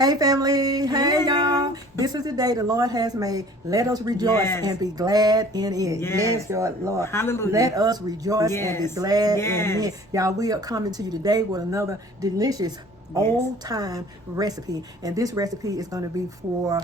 Hey family, hey y'all. This is the day the Lord has made. Let us rejoice and be glad in it. Yes, Lord. Hallelujah. Let us rejoice and be glad in it. Y'all, we are coming to you today with another delicious old time recipe. And this recipe is going to be for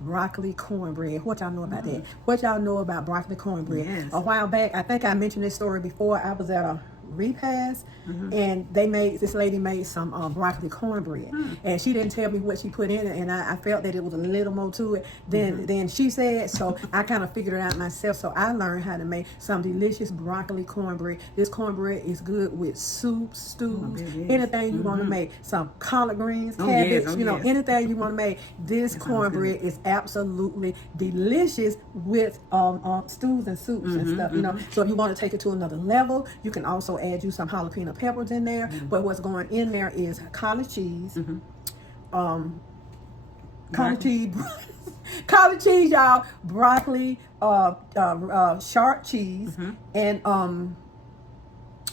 broccoli cornbread. What y'all know about that? What y'all know about broccoli cornbread? A while back, I think I mentioned this story before. I was at a repast and this lady made some broccoli cornbread and she didn't tell me what she put in it, and I felt that it was a little more to it than she said, so I kind of figured it out myself. So I learned how to make some delicious broccoli cornbread. This cornbread is good with soup, stews, anything you want to make. Some collard greens, cabbage, anything you want to make. This cornbread is absolutely delicious with stews and soups and stuff, so if you want to take it to another level, you can also add you some jalapeno peppers in there. But what's going in there is collard cheese, collard cheese, y'all, broccoli, sharp cheese, and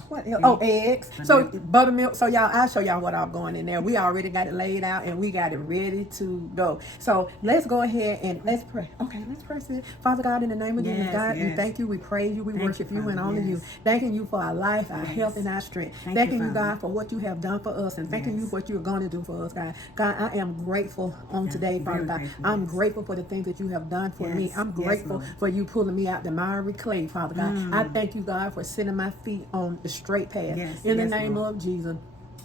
what else? Oh, eggs. So buttermilk. So y'all, I'll show y'all what I'm going in there. We already got it laid out and we got it ready to go. So let's go ahead and let's pray. Okay, let's pray. Father God, in the name of Jesus, God, we thank you, we praise you, we worship you and honor you. Thanking you for our life, our health, and our strength. Thanking you, God, for what you have done for us, and thanking you for what you're going to do for us, God. God, I am grateful on today, Father God. I'm grateful for the things that you have done for me. I'm grateful for you pulling me out the miry clay, Father God. I thank you, God, for setting my feet on the straight path. In the name of Jesus.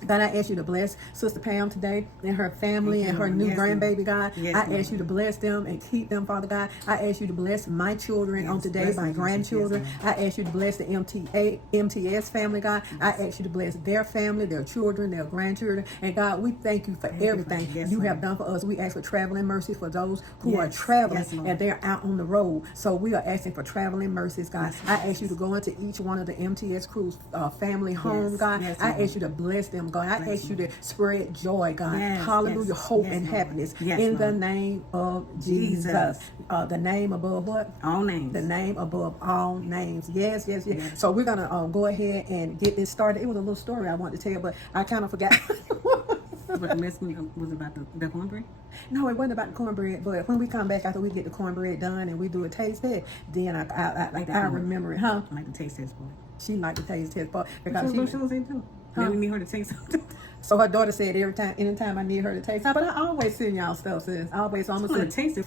God, I ask you to bless Sister Pam today and her family and her new grandbaby, God. I ask you to bless them and keep them, Father God. I ask you to bless my children on today, my grandchildren. I ask you to bless the MTS family, God. I ask you to bless their family, their children, their grandchildren. And God, we thank you for everything you have done for us. We ask for traveling mercy for those who are traveling and they're out on the road. So we are asking for traveling mercies, God. I ask you to go into each one of the MTS crews family homes, God. I ask you to bless them, God. I ask you to spread joy, God. Hallelujah. Hope and happiness in the name of Jesus. The name above what? All names. The name above all names. Yes. So we're going to go ahead and get this started. It was a little story I wanted to tell, but I kind of forgot. But the message was about the cornbread? No, it wasn't about the cornbread, but when we come back after we get the cornbread done and we do a taste test, then I remember it, huh? I like the taste test part. She liked the taste test part because she was in too. Huh? We need her to taste something. So her daughter said anytime I need her to taste something, but I always send y'all stuff, sis. Always almost to taste it.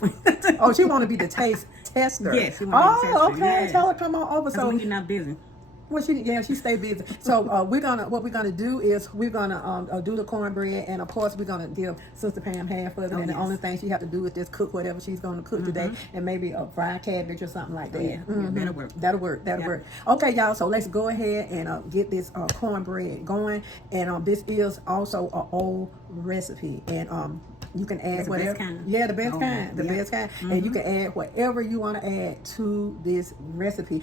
Oh, she want to be the taste tester. Yes. She want to be the tester. Okay. Yes. Tell her come on over. So when you're not busy. Well, she stay busy. So what we're gonna do is we're gonna do the cornbread, and of course we're gonna give Sister Pam half of it. And the only thing she have to do is just cook whatever she's gonna cook today, and maybe a fried cabbage or something like that. That'll work. Okay, y'all. So let's go ahead and get this cornbread going. And this is also an old recipe, and you can add whatever. The best kind. The best kind. And you can add whatever you want to add to this recipe.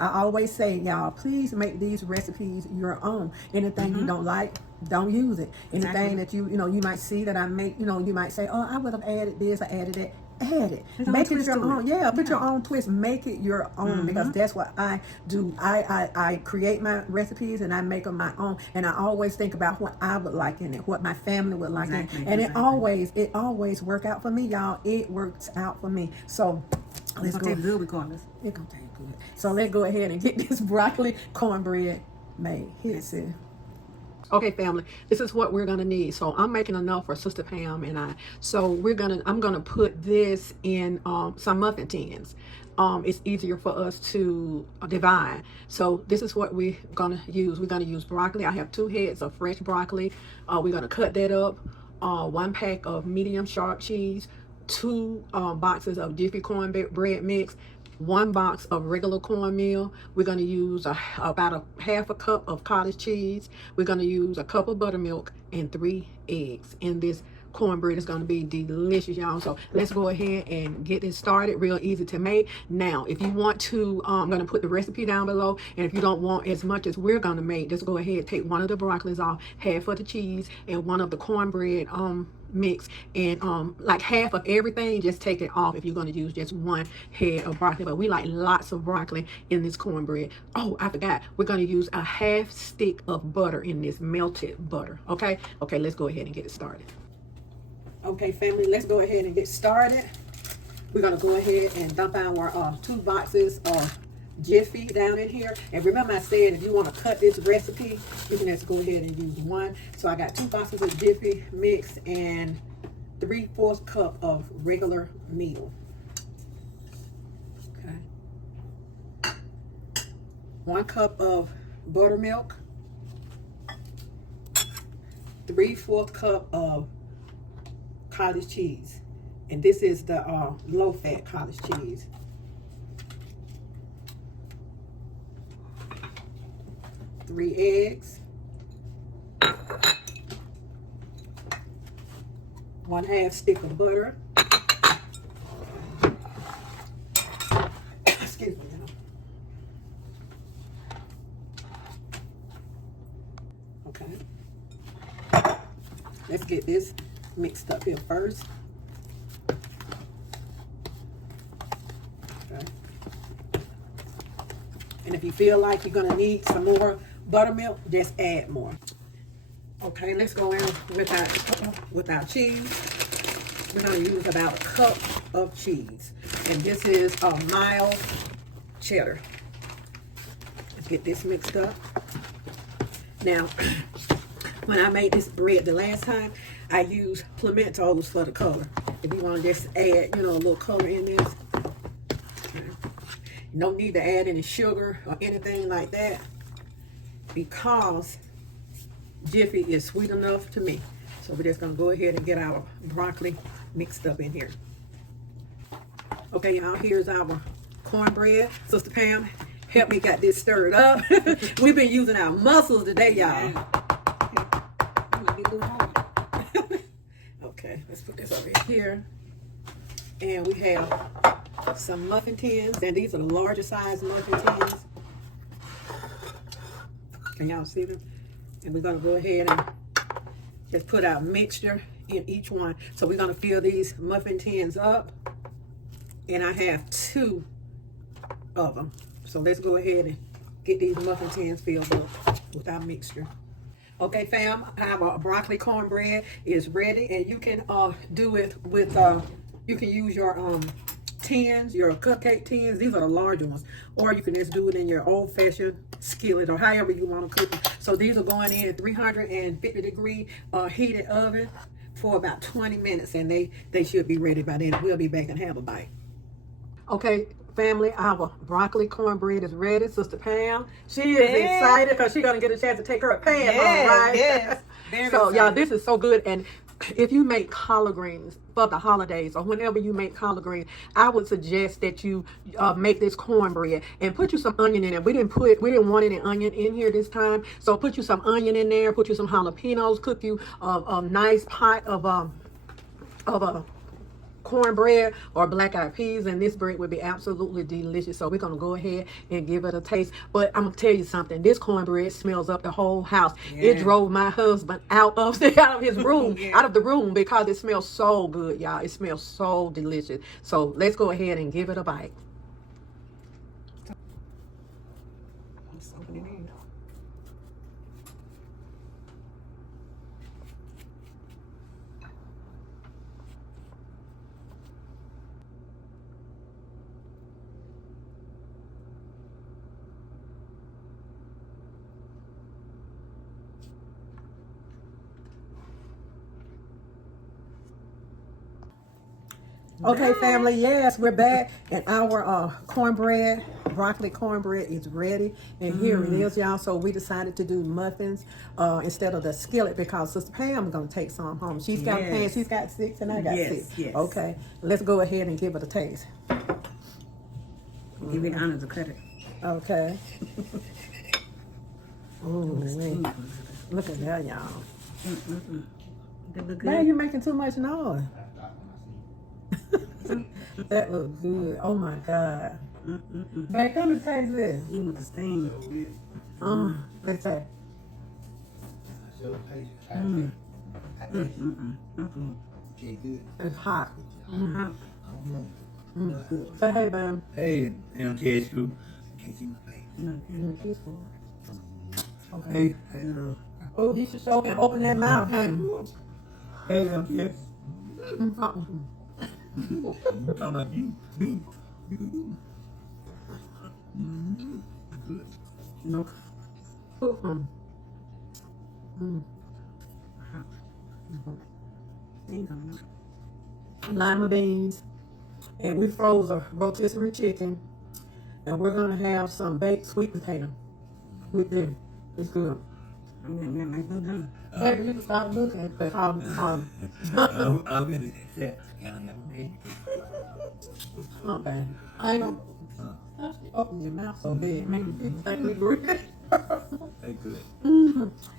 I always say, y'all, please make these recipes your own. Anything you don't like, don't use it. Anything that you might see that I make, you might say, oh, I would have added this, I added that. Add it. Make it your own. Put your own twist. Make it your own, because that's what I do. I create my recipes and I make them my own, and I always think about what I would like in it, what my family would like in it, and it always work out for me, y'all. It works out for me. So let's go. Taste good regardless. It's gonna taste good. So let's go ahead and get this broccoli cornbread made. Here it is. Okay, family, this is what we're gonna need. So I'm making enough for Sister Pam and I. So I'm gonna put this in some muffin tins. It's easier for us to divide. So this is what we're gonna use. We're gonna use broccoli. I have 2 heads of fresh broccoli. We're gonna cut that up. 1 pack of medium sharp cheese, 2 boxes of Jiffy cornbread mix, 1 box of regular cornmeal. We're going to use about a half a cup of cottage cheese. We're going to use a cup of buttermilk and 3 eggs. And this cornbread is going to be delicious, y'all. So let's go ahead and get this started. Real easy to make. Now, if you want to, I'm going to put the recipe down below. And if you don't want as much as we're going to make, just go ahead, take 1 of the broccolis off, half of the cheese, and 1 of the cornbread mix, and like half of everything, just take it off if you're going to use just 1 head of broccoli. But we like lots of broccoli in this cornbread. Oh, I forgot, we're going to use a half stick of butter in this, melted butter. Okay, let's go ahead and get it started. Okay, family, let's go ahead and get started. We're gonna go ahead and dump our 2 boxes of Jiffy down in here. And remember I said if you want to cut this recipe, you can just go ahead and use 1. So I got 2 boxes of Jiffy mix and 3/4 cup of regular meal. Okay. 1 cup of buttermilk. 3/4 cup of cottage cheese. And this is the low-fat cottage cheese. 3 eggs. 1/2 stick of butter. Excuse me. Okay. Let's get this mixed up here first. Okay. And if you feel like you're gonna need some more buttermilk, just add more. Okay, let's go in with our cheese. We're gonna use about 1 cup of cheese. And this is a mild cheddar. Let's get this mixed up. Now, when I made this bread the last time, I used pimentos for the color. If you want to just add, a little color in this. Okay. No need to add any sugar or anything like that because Jiffy is sweet enough to me. So we're just going to go ahead and get our broccoli mixed up in here. Okay, y'all, here's our cornbread. Sister Pam, help me get this stirred up. We've been using our muscles today, y'all. Okay, let's put this over here. And we have some muffin tins, and these are the larger size muffin tins. Can y'all see them? And we're gonna go ahead and just put our mixture in each one. So we're gonna fill these muffin tins up, and I have 2 of them. So let's go ahead and get these muffin tins filled up with our mixture. Okay, fam, our broccoli cornbread is ready, and you can do it with you can use your tins, your cupcake tins. These are the larger ones, or you can just do it in your old-fashioned skillet or however you want to cook them. So these are going in 350-degree heated oven for about 20 minutes, and they should be ready by then. We'll be back and have a bite. Okay, family, our broccoli cornbread is ready. Sister Pam, she is excited because she's going to get a chance to take her pan home, right? Yes. So, y'all, this is so good. And if you make collard greens for the holidays or whenever you make collard greens, I would suggest that you make this cornbread and put you some onion in it. We didn't want any onion in here this time. So put you some onion in there, put you some jalapenos, cook you a nice pot of cornbread or black-eyed peas, and this bread would be absolutely delicious. So we're gonna go ahead and give it a taste. But I'm gonna tell you something, this cornbread smells up the whole house. It drove my husband out of his room, out of the room, because it smells so good, y'all. It smells so delicious. So let's go ahead and give it a bite. Okay, family, yes, we're back, and our broccoli cornbread is ready, and here it is, y'all. So we decided to do muffins instead of the skillet because Sister Pam is going to take some home. She's got a pan, she's got 6, and I got 6. Yes. Okay, let's go ahead and give it a taste. Give me the honor to cut it. Okay. Ooh, look at that, y'all. Man, you're making too much noise. That looks good. Oh my God. Babe, come and taste this. Even with the stain. Let's say. It's hot. Say hey, babe. Hey, and catch you. Okay. Oh, he should show and open that mouth, honey. Hey, I'm here. I'm like, you. No. Ain't coming up. Lima beans, and we froze a rotisserie chicken, and we're gonna have some baked sweet potato with them. It's good. I'm gonna make them done. Baby, you can stop looking because I'm gonna accept. it's not bad. I ain't gonna open your mouth so big, make people think we breathe. They good.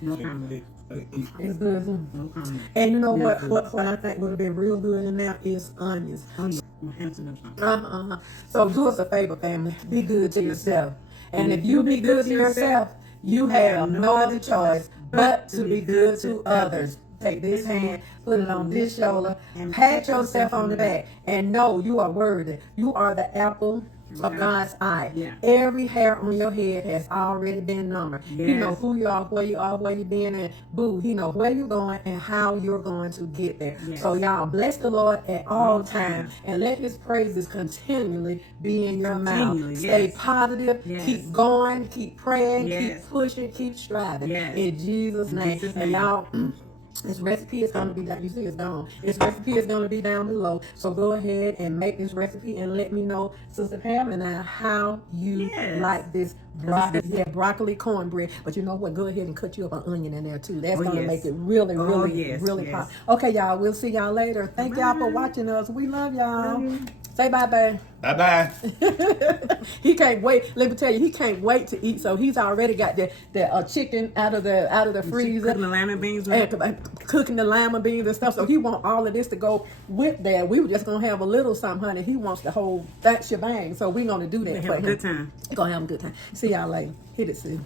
No comment. It's good. No comment. And you know what I think would have been real good in there is onions. Oh, yeah. My hands are up. So do us a favor, family. Be good to yourself. And if you be good to yourself, you have no other choice but to be good to others. Take this hand, put it on this shoulder, and pat yourself on the back. And know you are worthy. You are the apple of God's eye. Yeah. Every hair on your head has already been numbered. He Yes. know who you are, where you been, and boo, he know where you're going and how you're going to get there. Yes. So y'all bless the Lord at all times and let his praises continually be in your mouth. Continually, Stay yes. positive, Yes. keep going, keep praying, Yes. keep pushing, keep striving. Yes. In Jesus' name. Jesus' And name. y'all, this recipe is going to be, like you see, it's gone. This recipe is going to be down below. So go ahead and make this recipe and let me know, Sister Pam and I, how you Yes. like this broccoli cornbread. But you know what? Go ahead and cut you up an onion in there too. That's Oh, going to yes. make it really, really, yes, really yes. pop. Okay, y'all. We'll see y'all later. Thank y'all for Bye. watching us. We love y'all. Love you. Say bye, babe. Bye-bye. He can't wait. Let me tell you, he can't wait to eat. So he's already got the chicken out of the freezer. Cooking the lima beans. And cooking the lima beans and stuff. So he want all of this to go with that. We were just gonna have a little something, honey. He wants the whole that shebang. So we're gonna do that Have for a him. good time. We're gonna have a good time. See y'all later. Hit it, Sue.